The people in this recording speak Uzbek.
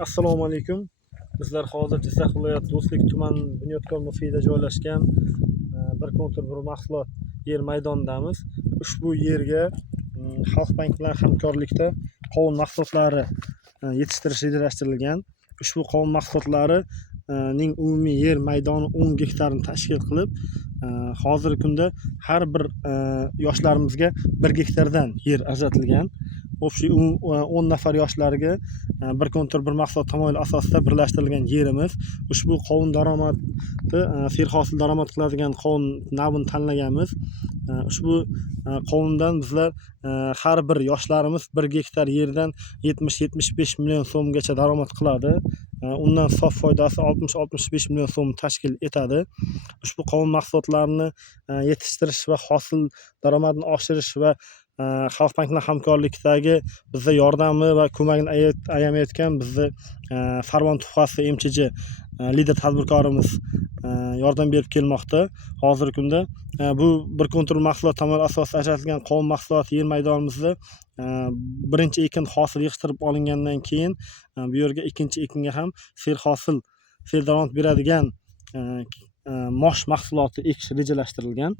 Assalomu alaykum. Bizlar hozir Jizzax viloyati Do'stlik tuman Bunyodkor mufida joylashgan bir kontur bir mahsulot yer maydonidamiz. Ushbu yerga Xalq bank bilan hamkorlikda qovun mahsulotlari yetishtirish rejalashtirilgan. Ushbu qovun mahsulotlari ning umumiy yer maydoni 10 gektarni tashkil qilib, hozirgi kunda har bir yoshlarimizga 1 gektardan yer ajratilgan. Общий 10 nafar yoshlarga bir kontur bir mahsulot tamoyili asosida birlashtirilgan yerimiz. Ushbu qovun daromadi serhosil daromad qiladigan qovun navini tanlaganmiz. Ushbu qovundan bizlar har bir yoshlarimiz 1 gektar yerdan 70-75 million so'mgacha daromad qiladi. Undan sof foydasi 60-65 million so'm tashkil etadi. Ushbu qovun mahsulotlarini yetishtirish va hosil daromadini oshirish va Xalq bank bilan hamkorlikdagi bizga yordami va ko'magini ayamayotgan bizni Farmon tuhfasi MChJ lider tadbirkorimiz yordam berib kelmoqda. Hozirgi kunda bu bir kontur mahsulot tamoyil asosida ajratilgan qovun mahsuloti yer maydonimizda birinchi ekin hosil yig'ishtirib olingandan keyin bu yerga ikkinchi ekinga ham serhosil daromad beradigan mosh mahsuloti ekish rejalashtirilgan.